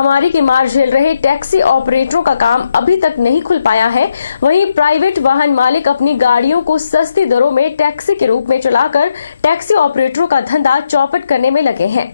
महामारी की मार झेल रहे टैक्सी ऑपरेटरों का काम अभी तक नहीं खुल पाया है। वहीं प्राइवेट वाहन मालिक अपनी गाड़ियों को सस्ती दरों में टैक्सी के रूप में चलाकर टैक्सी ऑपरेटरों का धंधा चौपट करने में लगे हैं।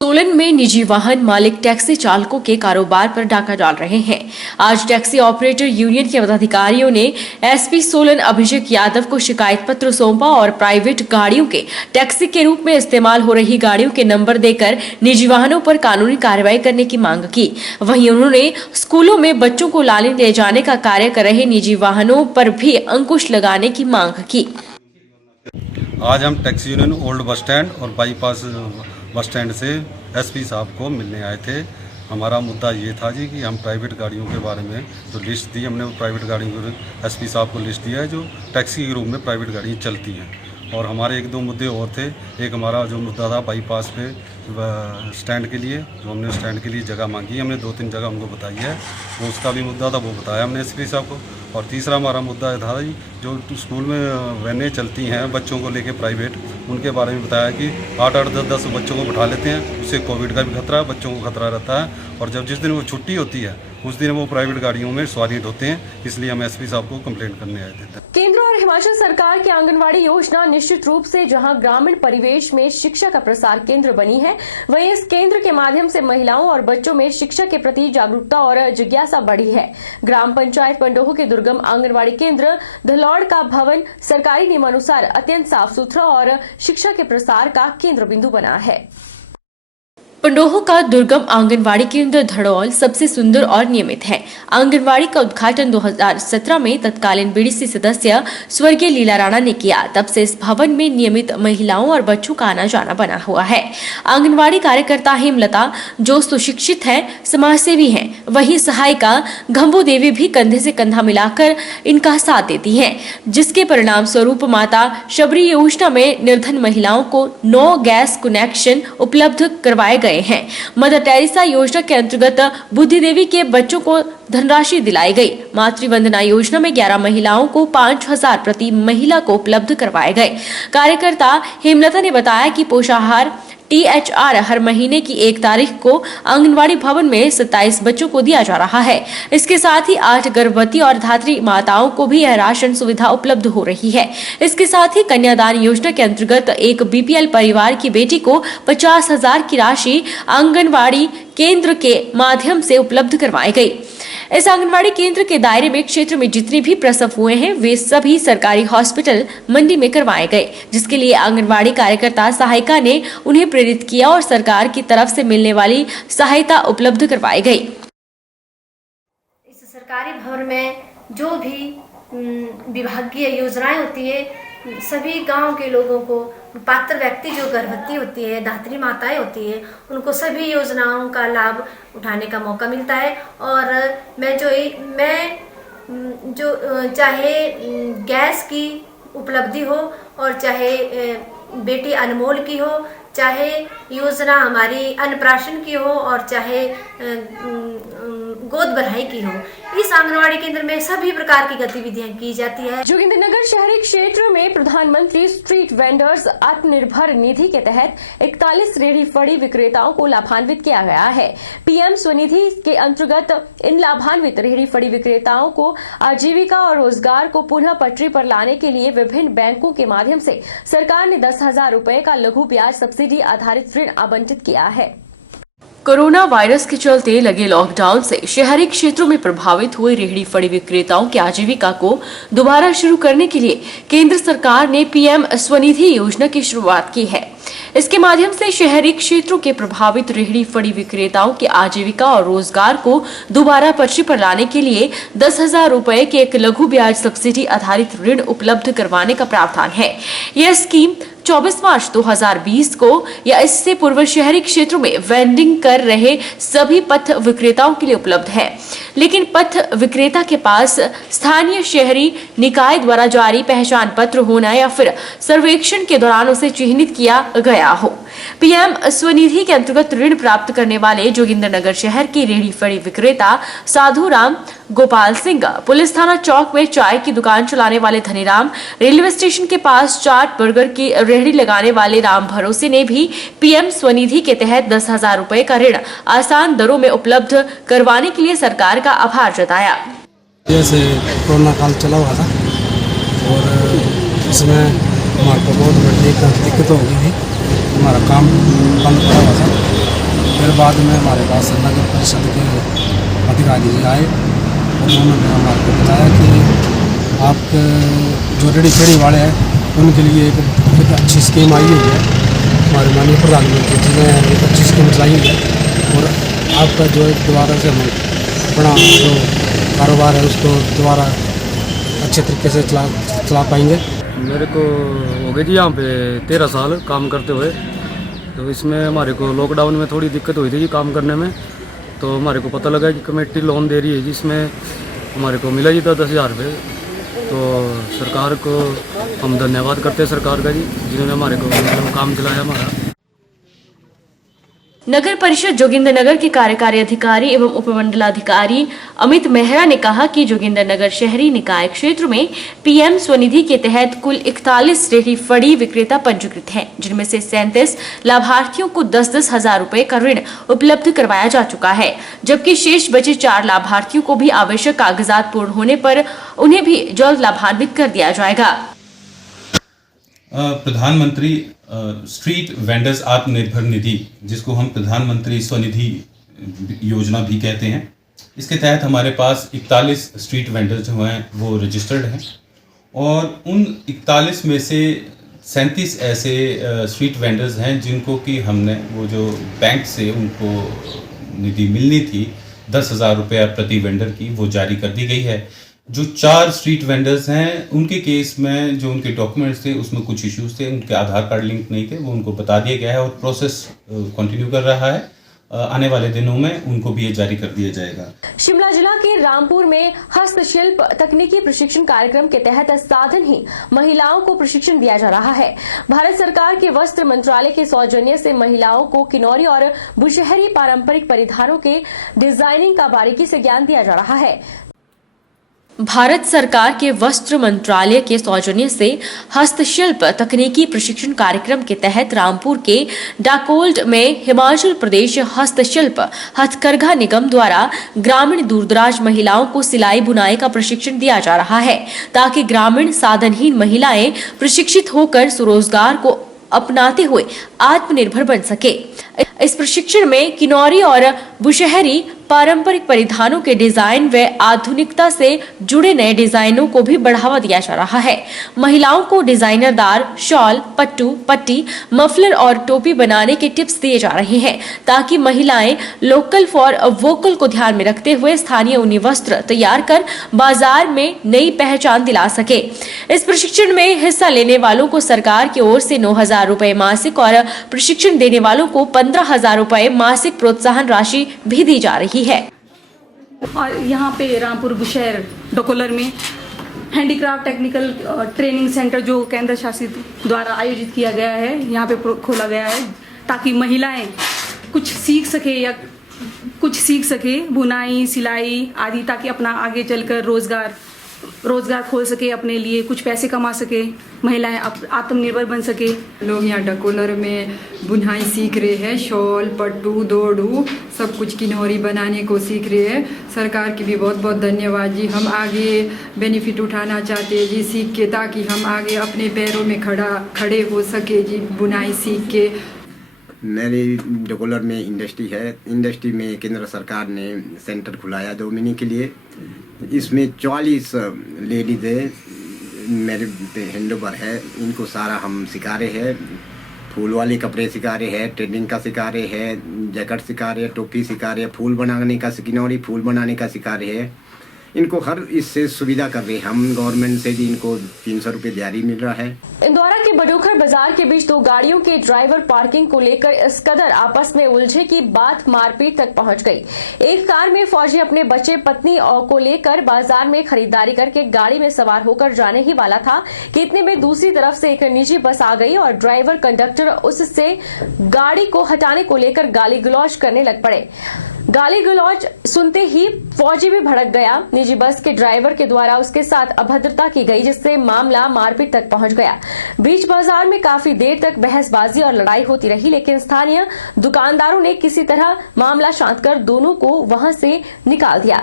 सोलन में निजी वाहन मालिक टैक्सी चालकों के कारोबार पर डाका डाल रहे हैं। आज टैक्सी ऑपरेटर यूनियन के पदाधिकारियों ने एसपी सोलन अभिषेक यादव को शिकायत पत्र सौंपा और प्राइवेट गाड़ियों के टैक्सी के रूप में इस्तेमाल हो रही गाड़ियों के नंबर देकर निजी वाहनों पर कानूनी कार्रवाई करने की मांग की। वहीं उन्होंने स्कूलों में बच्चों को लाने ले जाने का कार्य कर रहे निजी वाहनों पर भी अंकुश लगाने की मांग की। आज हम taxi union old bus stand और बाईपास बस स्टैंड से एसपी साहब को मिलने आए थे। हमारा मुद्दा ये था जी कि हम प्राइवेट गाड़ियों के बारे में जो लिस्ट दी हमने, वो प्राइवेट गाड़ियों को एसपी साहब को लिस्ट दिया है जो टैक्सी के रूप में प्राइवेट गाड़ियाँ चलती हैं। और हमारे एक दो मुद्दे और थे। एक हमारा जो मुद्दा था बाईपास पे स्टैंड के लिए, जो हमने स्टैंड के लिए जगह मांगी, हमने 2-3 जगह हमको बताई है, वो उसका भी मुद्दा था, वो बताया हमने एसपी साहब को। और तीसरा हमारा मुद्दा था जी जो स्कूल में वैनें चलती हैं बच्चों को लेके प्राइवेट, उनके बारे में बताया कि 8-8, 10-10 बच्चों को बैठा लेते हैं, उससे कोविड का भी खतरा है, बच्चों को खतरा रहता है। और जब जिस दिन वो छुट्टी होती है उस दिन वो प्राइवेट गाड़ियों में सवारी ढोते हैं। इसलिए हम एसपी साहब को कंप्लेंट करने आए थे। केंद्र और हिमाचल सरकार की आंगनवाड़ी योजना निश्चित रूप से जहां ग्रामीण परिवेश में शिक्षा का प्रसार केंद्र बनी है, वहीं इस केंद्र के माध्यम से महिलाओं और बच्चों में शिक्षा के प्रति जागरूकता और जिज्ञासा बढ़ी है। ग्राम पंचायत पंडोह के दुर्गम आंगनवाड़ी केंद्र धलौड़ का भवन सरकारी नियमानुसार अत्यंत साफ सुथरा और शिक्षा के प्रसार का केंद्र बिंदु बना है। पंडोह का दुर्गम आंगनवाड़ी केंद्र धड़ौल सबसे सुंदर और नियमित है। आंगनवाड़ी का उद्घाटन 2017 में तत्कालीन बीडीसी सदस्य स्वर्गीय लीला राणा ने किया। तब से इस भवन में नियमित महिलाओं और बच्चों का आना जाना बना हुआ है। आंगनवाड़ी कार्यकर्ता हेमलता जो सुशिक्षित है, समाजसेवी हैं, वहीं सहायिका घंबू देवी भी कंधे से कंधा मिलाकर इनका साथ देती हैं, जिसके परिणाम स्वरूप माता शबरी योजना में निर्धन महिलाओं को 9 गैस कनेक्शन उपलब्ध करवाए गए हैं। मदर टेरेसा योजना के अंतर्गत बुद्धि देवी के बच्चों को धनराशि दिलाई गई। मातृवंदना योजना में 11 महिलाओं को 5,000 प्रति महिला को उपलब्ध करवाए गए। कार्यकर्ता हेमलता ने बताया कि पोषाहार THR हर महीने की 1 तारीख को आंगनवाड़ी भवन में 27 बच्चों को दिया जा रहा है। इसके साथ ही 8 गर्भवती और धात्री माताओं को भी यह राशन सुविधा उपलब्ध हो रही है। इसके साथ ही कन्यादान योजना के अंतर्गत एक BPL परिवार की बेटी को 50,000 की राशि आंगनवाड़ी केंद्र के माध्यम से उपलब्ध करवाई गई। इस आंगनवाड़ी केंद्र के दायरे में क्षेत्र में जितने भी प्रसव हुए हैं वे सभी सरकारी हॉस्पिटल मंडी में करवाए गए, जिसके लिए आंगनवाड़ी कार्यकर्ता सहायिका ने उन्हें प्रेरित किया और सरकार की तरफ से मिलने वाली सहायता उपलब्ध करवाई गई। इस सरकारी भवन में जो भी विभागीय योजनाएं होती है, सभी गांव के लोगों को, पात्र व्यक्ति जो गर्भवती होती है, धात्री माताएं होती है, उनको सभी योजनाओं का लाभ उठाने का मौका मिलता है। और मैं जो चाहे गैस की उपलब्धि हो और चाहे बेटी अनमोल की हो, चाहे योजना हमारी अन्नप्राशन की हो और चाहे गोद भराई की हो, इस आंगनवाड़ी केंद्र में सभी प्रकार की गतिविधियां की जाती है। जोगिंद्रनगर शहरी क्षेत्र में प्रधानमंत्री स्ट्रीट वेंडर्स आत्मनिर्भर निधि के तहत 41 रेहड़ी फड़ी विक्रेताओं को लाभान्वित किया गया है। PM स्वनिधि के अंतर्गत इन लाभान्वित रेहड़ी फड़ी विक्रेताओं को आजीविका और रोजगार को पुनः पटरी पर लाने के लिए विभिन्न बैंकों के माध्यम से सरकार ने 10,000 रुपए का लघु ब्याज सब्सिडी आधारित ऋण आवंटित किया है। कोरोना वायरस के चलते लगे लॉकडाउन से शहरी क्षेत्रों में प्रभावित हुए रेहड़ी फड़ी विक्रेताओं की आजीविका को दोबारा शुरू करने के लिए केंद्र सरकार ने PM स्वनिधि योजना की शुरुआत की है। इसके माध्यम से शहरी क्षेत्रों के प्रभावित रेहड़ी फड़ी विक्रेताओं की आजीविका और रोजगार को दोबारा पटरी पर लाने के लिए 10,000 रुपए के एक लघु ब्याज सब्सिडी आधारित ऋण उपलब्ध करवाने का प्रावधान है। यह स्कीम 24 मार्च 2020 को या इससे पूर्व शहरी क्षेत्रों में वेंडिंग कर रहे सभी पथ विक्रेताओं के लिए उपलब्ध है। लेकिन पथ विक्रेता के पास स्थानीय शहरी निकाय द्वारा जारी पहचान पत्र होना या फिर सर्वेक्षण के दौरान उसे चिन्हित किया गया हो। पीएम स्वनिधि के अंतर्गत ऋण प्राप्त करने वाले जोगिंद्रनगर शहर के रेहड़ी फड़ी विक्रेता साधुराम गोपाल सिंह, पुलिस थाना चौक में चाय की दुकान चलाने वाले धनीराम, रेलवे स्टेशन के पास चाट बर्गर की रेहड़ी लगाने वाले राम भरोसे ने भी पीएम स्वनिधि के तहत 10,000 रुपए का ऋण आसान दरों में उपलब्ध करवाने के लिए सरकार का आभार जताया। जैसे कोरोना काल चला हुआ था और इसमें हमारे को बहुत बड़ी दिक्कत हो गई थी, हमारा काम बंद पड़ा हुआ था। फिर बाद में हमारे पास नगर परिषद के अधिकारी जी आए और उन्होंने हमारे को बताया कि आपके जो रेहड़ी फेड़ी वाले हैं उनके लिए एक अच्छी स्कीम आई हुई है, हमारे माननीय प्रधानमंत्री जी ने एक अच्छी स्कीम चलाई हुई है और आपका जो दोबारा से हम अपना जो कारोबार है उसको दोबारा अच्छे तरीके से चला पाएंगे। मेरे को हो गए जी यहाँ पे 13 साल काम करते हुए, तो इसमें हमारे को लॉकडाउन में थोड़ी दिक्कत हुई थी जी काम करने में। तो हमारे को पता लगा कि कमेटी लोन दे रही है जिसमें हमारे को मिला जी 10,000 रुपये। तो सरकार को हम धन्यवाद करते हैं सरकार का जी, जिन्होंने हमारे को काम चलाया हमारा। नगर परिषद जोगिंद्रनगर के कार्यकारी अधिकारी एवं उपमंडलाधिकारी अमित मेहरा ने कहा कि जोगिंद्रनगर शहरी निकाय क्षेत्र में पीएम स्वनिधि के तहत कुल 41 रेहड़ी फड़ी विक्रेता पंजीकृत हैं, जिनमें से 37 लाभार्थियों को 10-10 हजार रुपए का ऋण उपलब्ध करवाया जा चुका है, जबकि शेष बचे 4 लाभार्थियों को भी आवश्यक कागजात पूर्ण होने पर उन्हें भी जल्द लाभान्वित कर दिया जाएगा। प्रधानमंत्री स्ट्रीट वेंडर्स आत्मनिर्भर निधि, जिसको हम प्रधानमंत्री स्वनिधि योजना भी कहते हैं, इसके तहत हमारे पास 41 स्ट्रीट वेंडर्स जो हैं वो रजिस्टर्ड हैं और उन 41 में से 37 ऐसे स्ट्रीट वेंडर्स हैं जिनको कि हमने वो जो बैंक से उनको निधि मिलनी थी 10,000 रुपये प्रति वेंडर की, वो जारी कर दी गई है। जो 4 स्ट्रीट वेंडर्स हैं उनके केस में जो उनके डॉक्यूमेंट्स थे उसमें कुछ इश्यूज थे, उनके आधार कार्ड लिंक नहीं थे, वो उनको बता दिया गया है और प्रोसेस कंटिन्यू कर रहा है। आने वाले दिनों में उनको भी ये जारी कर दिया जाएगा। शिमला जिला के रामपुर में हस्तशिल्प तकनीकी प्रशिक्षण कार्यक्रम के तहत साधनहीन महिलाओं को प्रशिक्षण दिया जा रहा है। भारत सरकार के वस्त्र मंत्रालय के सौजन्य से महिलाओं को किन्नौरी और बुशहरी पारंपरिक परिधानों के डिजाइनिंग का बारीकी से ज्ञान दिया जा रहा है। भारत सरकार के वस्त्र मंत्रालय के सौजन्य से हस्तशिल्प तकनीकी प्रशिक्षण कार्यक्रम के तहत रामपुर के डाकोल्ड में हिमाचल प्रदेश हस्तशिल्प हथकरघा निगम द्वारा ग्रामीण दूरदराज महिलाओं को सिलाई बुनाई का प्रशिक्षण दिया जा रहा है, ताकि ग्रामीण साधनहीन महिलाएं प्रशिक्षित होकर स्वरोजगार को अपनाते हुए आत्मनिर्भर बन सके। इस प्रशिक्षण में किन्नौरी और बुशहरी पारंपरिक परिधानों के डिजाइन व आधुनिकता से जुड़े नए डिजाइनों को भी बढ़ावा दिया जा रहा है। महिलाओं को डिजाइनरदार शॉल, पट्टू, पट्टी, मफलर और टोपी बनाने के टिप्स दिए जा रहे हैं, ताकि महिलाएं लोकल फॉर वोकल को ध्यान में रखते हुए स्थानीय ऊनी वस्त्र तैयार कर बाजार में नई पहचान दिला सके। इस प्रशिक्षण में हिस्सा लेने वालों को सरकार की ओर से 9,000 रुपए मासिक और प्रशिक्षण देने वालों को 15,000 रुपए मासिक प्रोत्साहन राशि भी दी जा रही है। और यहाँ पे रामपुर बुशहर डकोलर में हैंडीक्राफ्ट टेक्निकल ट्रेनिंग सेंटर जो केंद्र शासित द्वारा आयोजित किया गया है, यहाँ पे खोला गया है ताकि महिलाएं कुछ सीख सके बुनाई, सिलाई आदि, ताकि अपना आगे चलकर रोजगार खोल सके, अपने लिए कुछ पैसे कमा सके, महिलाएं आत्मनिर्भर बन सके। लोग यहाँ डकोलर में बुनाई सीख रहे हैं, शॉल, पट्टू, दोड़ू सब कुछ किन्नौरी बनाने को सीख रहे हैं। सरकार की भी बहुत बहुत धन्यवाद जी। हम आगे बेनिफिट उठाना चाहते हैं जी सीख के, ताकि हम आगे अपने पैरों में खड़े हो सके जी बुनाई सीख के। मेरी डकोलर में इंडस्ट्री है, इंडस्ट्री में केंद्र सरकार ने सेंटर खुलाया 2 महीने के लिए। इसमें 44 लेडीज़ है, मेरे पे हैंडओवर है, इनको सारा हम सिखा रहे हैं। फूल वाले कपड़े सिखा रहे हैं, ट्रेनिंग का सिखा रहे हैं, जैकेट सिखा रहे हैं, टोपी सिखा रहे हैं, फूल बनाने का किन्नौरी फूल बनाने का सिखा रहे हैं। इनको हर इससे सुविधा कर रहे हैं। हम गवर्नमेंट से भी इनको 300 रुपये दिहाड़ी मिल रहा है। इंदौरा के बडोखर बाजार के बीच दो गाड़ियों के ड्राइवर पार्किंग को लेकर इस कदर आपस में उलझे कि बात मारपीट तक पहुंच गई। एक कार में फौजी अपने बच्चे पत्नी को लेकर बाजार में खरीदारी करके गाड़ी में सवार होकर जाने ही वाला था कि इतने में दूसरी तरफ से एक निजी बस आ गई और ड्राइवर कंडक्टर उससे गाड़ी को हटाने को लेकर गाली गलौज करने लग पड़े। गाली गलौज सुनते ही फौजी भी भड़क गया। निजी बस के ड्राइवर के द्वारा उसके साथ अभद्रता की गई, जिससे मामला मारपीट तक पहुंच गया। बीच बाजार में काफी देर तक बहसबाजी और लड़ाई होती रही, लेकिन स्थानीय दुकानदारों ने किसी तरह मामला शांत कर दोनों को वहां से निकाल दिया।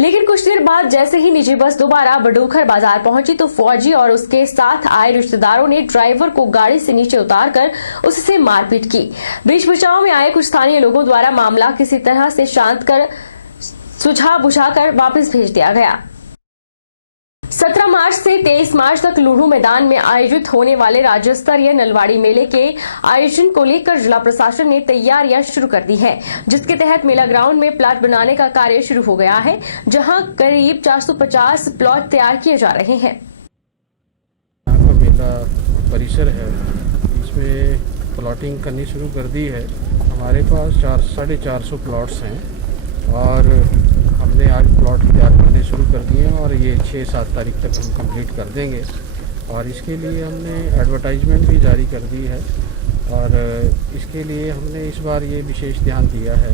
लेकिन कुछ देर बाद जैसे ही निजी बस दोबारा बडोखर बाजार पहुंची तो फौजी और उसके साथ आए रिश्तेदारों ने ड्राइवर को गाड़ी से नीचे उतारकर उससे मारपीट की। बीच बचाव में आए कुछ स्थानीय लोगों द्वारा मामला किसी तरह से शांत कर सुझा बुझाकर वापस भेज दिया गया। 17 मार्च से 23 मार्च तक लुढ़ू मैदान में आयोजित होने वाले राज्य स्तरीय नलवाड़ी मेले के आयोजन को लेकर जिला प्रशासन ने तैयारियां शुरू कर दी है, जिसके तहत मेला ग्राउंड में प्लॉट बनाने का कार्य शुरू हो गया है, जहां करीब 450 प्लॉट तैयार किए जा रहे हैं। यहाँ का मेला परिसर है, इसमें प्लॉटिंग करनी शुरू कर दी है। हमारे पास 450 प्लॉट्स हैं और हमने आज प्लॉट तैयार करने शुरू कर दिए हैं और ये 6-7 तारीख तक हम कंप्लीट कर देंगे। और इसके लिए हमने एडवर्टाइजमेंट भी जारी कर दी है और इसके लिए हमने इस बार ये विशेष ध्यान दिया है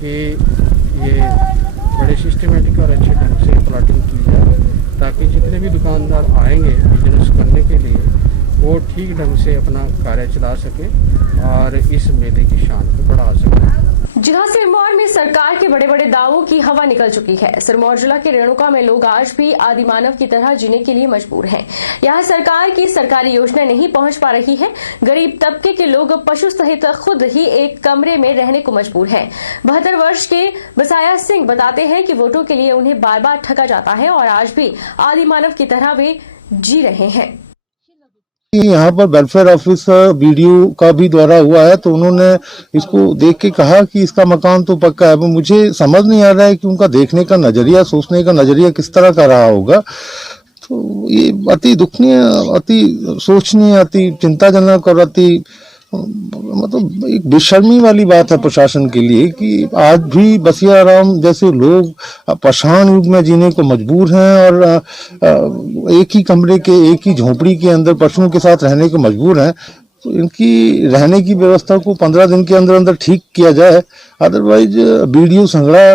कि ये बड़े सिस्टमेटिक और अच्छे ढंग से प्लॉटिंग की जाए, ताकि जितने भी दुकानदार आएंगे बिजनेस करने के लिए वो ठीक ढंग से अपना कार्य चला सके और इस मेले की शान को बढ़ा सके। जिला सिरमौर में सरकार के बड़े बड़े दावों की हवा निकल चुकी है। सिरमौर जिला के रेणुका में लोग आज भी आदिमानव की तरह जीने के लिए मजबूर हैं। यहाँ सरकार की सरकारी योजना नहीं पहुँच पा रही है। गरीब तबके के लोग पशु सहित खुद ही एक कमरे में रहने को मजबूर हैं। 72 वर्ष के बसाया सिंह बताते हैं कि वोटों के लिए उन्हें बार बार ठगा जाता है और आज भी आदिमानव की तरह वे जी रहे हैं। यहाँ पर वेलफेयर ऑफिस वीडियो का भी दौरा हुआ है, तो उन्होंने इसको देख के कहा कि इसका मकान तो पक्का है। मुझे समझ नहीं आ रहा है कि उनका देखने का नजरिया, सोचने का नजरिया किस तरह का रहा होगा। तो ये अति दुखनीय, अति सोचनीय, अति चिंताजनक और अति मतलब एक बेशर्मी वाली बात है प्रशासन के लिए कि आज भी बसिया राम जैसे लोग पाषाण युग में जीने को मजबूर हैं और एक ही कमरे के, एक ही झोपड़ी के अंदर पशुओं के साथ रहने को मजबूर हैं। तो इनकी रहने की व्यवस्था को 15 दिन के अंदर अंदर ठीक किया जाए, अदरवाइज वीडियो संग्रह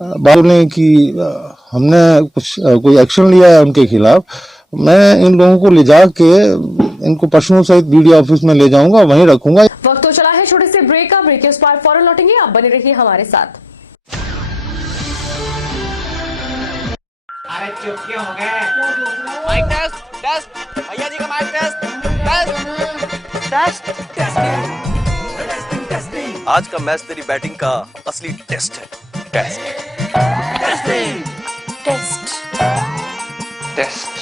बोलें कि हमने कोई एक्शन लिया है उनके खिलाफ। मैं इन लोगों को ले जाके इनको पशुओं सहित बीडीओ ऑफिस में ले जाऊंगा, वहीं रखूंगा। वक्त तो चला है छोटे से ब्रेक का। ब्रेक के उस पार फौरन लौटेंगे, आप बने रहिए हमारे साथ। अरे चुप क्यों हो गए? माइक टेस्ट, टेस्ट, भैया जी का mic test, test, test, testing. आज का मैच तेरी बैटिंग का असली टेस्ट है। टेस्ट, टेस्टिंग, टेस्ट, टेस्ट,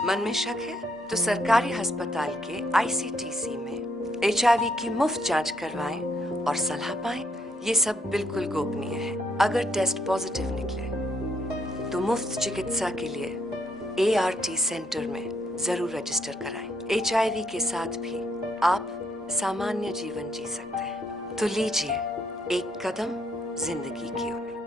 मन में शक है तो सरकारी अस्पताल के ICTC में HIV की मुफ्त जांच करवाएं और सलाह पाएं। ये सब बिल्कुल गोपनीय है। अगर टेस्ट पॉजिटिव निकले तो मुफ्त चिकित्सा के लिए ART सेंटर में जरूर रजिस्टर कराएं। HIV के साथ भी आप सामान्य जीवन जी सकते हैं। तो लीजिए एक कदम जिंदगी की ओर।